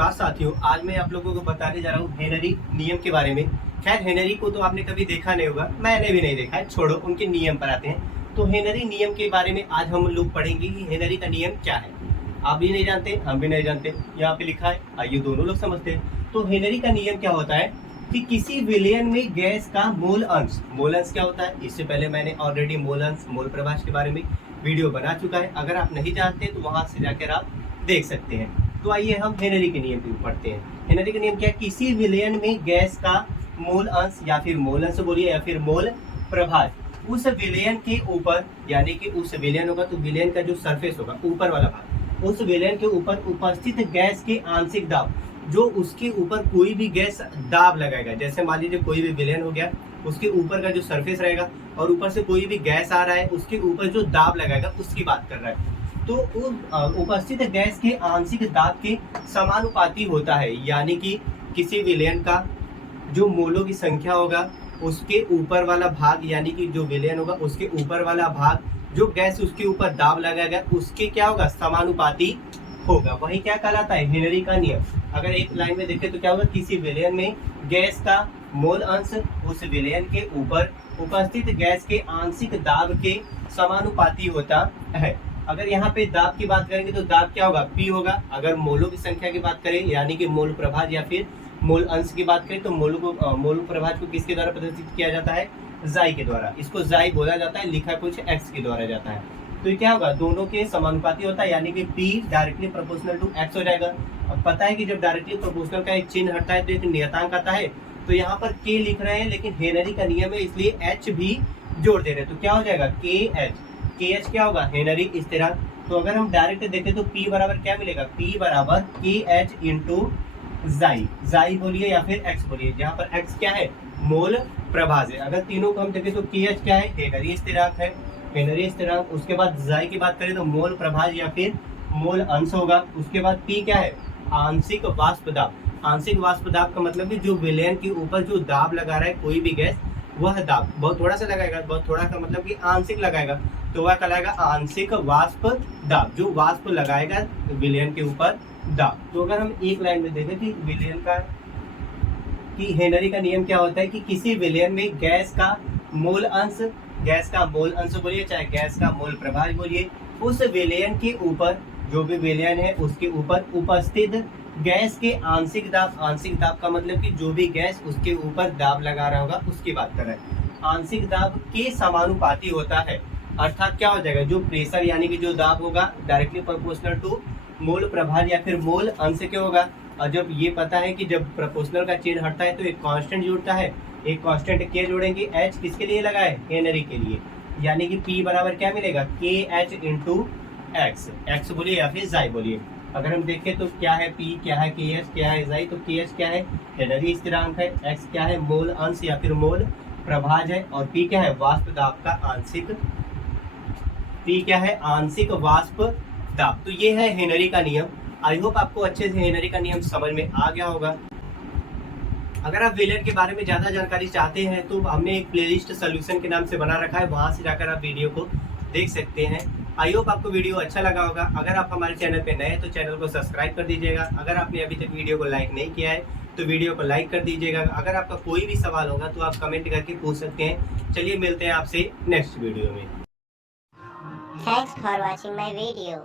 नमस्कार साथियों, आज मैं आप लोगों को बताने जा रहा हूँ हेनरी नियम के बारे में। खैर हेनरी को तो आपने कभी देखा नहीं होगा, मैंने भी नहीं देखा है, छोड़ो, उनके नियम पर आते हैं। तो हेनरी नियम के बारे में आज हम लोग पढ़ेंगे कि हेनरी का नियम क्या है। आप भी नहीं जानते, हम भी नहीं जानते, यहाँ पे लिखा है, आइए दोनों लोग समझते हैं। तो हेनरी का नियम क्या होता है कि किसी विलयन में गैस का मोल अंश क्या होता है, इससे पहले मैंने ऑलरेडी मोल अंश मोल प्रभाज के बारे में वीडियो बना चुका है। अगर आप नहीं जानते तो वहां से जाकर आप देख सकते हैं। तो आइए हम हेनरी के नियम को पढ़ते हैं। हेनरी का नियम क्या है, किसी विलयन में गैस का मोल अंश या फिर मोल अंश बोलिए या फिर मोल प्रभाज उस विलयन के ऊपर, यानी कि उस विलयन होगा तो विलयन का जो सरफेस होगा ऊपर वाला भाग, उस विलयन के ऊपर उपस्थित गैस के आंशिक दाब, जो उसके ऊपर कोई भी गैस दाब लगाएगा। जैसे मान लीजिए कोई भी विलयन हो गया, उसके ऊपर का जो सरफेस रहेगा और ऊपर से कोई भी गैस आ रहा है, उसके ऊपर जो दाब लगाएगा उसकी बात कर रहा है। तो उपस्थित गैस के आंशिक दाब के समानुपाती होता है, यानी कि किसी विलयन का जो मोलों की संख्या होगा उसके ऊपर वाला भाग, यानी कि जो विलयन होगा उसके ऊपर वाला भाग, जो गैस उसके ऊपर दाब लगाएगा उसके क्या होगा, समानुपाती होगा। वही क्या कहलाता है, हेनरी का नियम। अगर एक लाइन में देखें तो क्या होगा, किसी विलयन में गैस का मोल अंश उस विलयन के ऊपर उपस्थित गैस के आंशिक दाब के समानुपाती होता है। अगर यहाँ पे दाब की बात करेंगे तो दाब क्या होगा, P होगा। अगर मोलों की संख्या की बात करें, यानी कि मोल प्रभाज या फिर मोल अंश की बात करें, तो मोल प्रभाज को किसके द्वारा प्रदर्शित किया जाता है, जाई के द्वारा। इसको जाई बोला जाता है, लिखा कुछ एक्स के द्वारा जाता है। तो ये क्या होगा, दोनों के समानुपाती होता है, यानी कि P directly proportional to x हो जाएगा। अब पता है कि जब डायरेक्टली प्रोपोर्शनल का एक चिन्ह हटता है तो एक नियतांक आता है। तो यहाँ पर K लिख रहे हैं, लेकिन हेनरी का नियम है इसलिए H भी जोड़ दे रहे हैं। तो क्या हो जाएगा, KH क्या होगा, हेनरी स्थिरांक। तो अगर हम डायरेक्ट देखें तो P बराबर क्या मिलेगा, P बराबर KH इंटू जाई बोलिए या फिर X बोलिए, जहाँ पर X क्या है, मोल प्रभाज है। अगर तीनों को हम देखें तो KH क्या है, हेनरी स्थिरांक है, हेनरी स्थिरांक। उसके बाद जाई की बात करें तो मोल प्रभाज या फिर मोल अंश होगा। उसके बाद P क्या है, आंशिक वाष्प दाब। आंशिक वाष्प दाब का मतलब कि जो विलयन के ऊपर जो दाब लगा रहा है कोई भी गैस, वह दाब बहुत थोड़ा सा लगाएगा, बहुत थोड़ा का मतलब कि आंशिक लगाएगा, तो वह कहलाएगा आंशिक वाष्प दाब, जो वाष्प लगाएगा विलयन के ऊपर दाब। तो अगर हम एक लाइन में देखें कि विलयन का कि हेनरी का नियम क्या होता है कि किसी विलयन में गैस का मोल अंश बोलिए चाहे गैस का मोल प्रभाज बोलिए, उस विलयन के ऊपर, जो भी विलयन है उसके ऊपर उपस्थित गैस के आंशिक दाब का मतलब कि जो भी गैस उसके ऊपर दाब लगा रहा होगा उसकी बात कर रहे हैं, आंशिक दाब के समानुपाती होता है। अर्थात क्या हो जाएगा, जो प्रेशर यानी कि जो दाब होगा डायरेक्टली प्रोपोर्शनल टू मोल प्रभाज या फिर मोल अंश के होगा। और जब ये पता है कि जब प्रोपोर्शनल का चिन्ह हटता है तो एक कांस्टेंट जुड़ता है, एक कांस्टेंट के जोड़ेंगे, H किसके लिए लगा है, हेनरी के लिए, यानी कि P बराबर क्या मिलेगा, KH इंटू एक्स बोलिए या फिर जाई बोलिए। अगर हम देखें तो क्या है, P क्या है, KH क्या है, जाई। तो KH क्या है, हेनरी स्थिरांक है, X क्या है, मोल अंश या फिर मोल प्रभाज है, और P क्या है, वाष्प दाब का आंशिक, P क्या है, आंशिक वाष्प दाब। तो ये है हेनरी का नियम। आई होप आपको अच्छे से हेनरी का नियम समझ में आ गया होगा। अगर आप विलयन के बारे में ज्यादा जानकारी चाहते हैं तो हमने एक प्लेलिस्ट सोल्यूशन के नाम से बना रखा है, वहां से जाकर आप वीडियो को देख सकते हैं। आई होप आपको वीडियो अच्छा लगा होगा। अगर आप हमारे चैनल पे नए हैं तो चैनल को सब्सक्राइब कर दीजिएगा। अगर आपने अभी तक वीडियो को लाइक नहीं किया है तो वीडियो को लाइक कर दीजिएगा। अगर आपका कोई भी सवाल होगा तो आप कमेंट करके पूछ सकते हैं। चलिए मिलते हैं आपसे नेक्स्ट वीडियो में। Thanks for watching my video.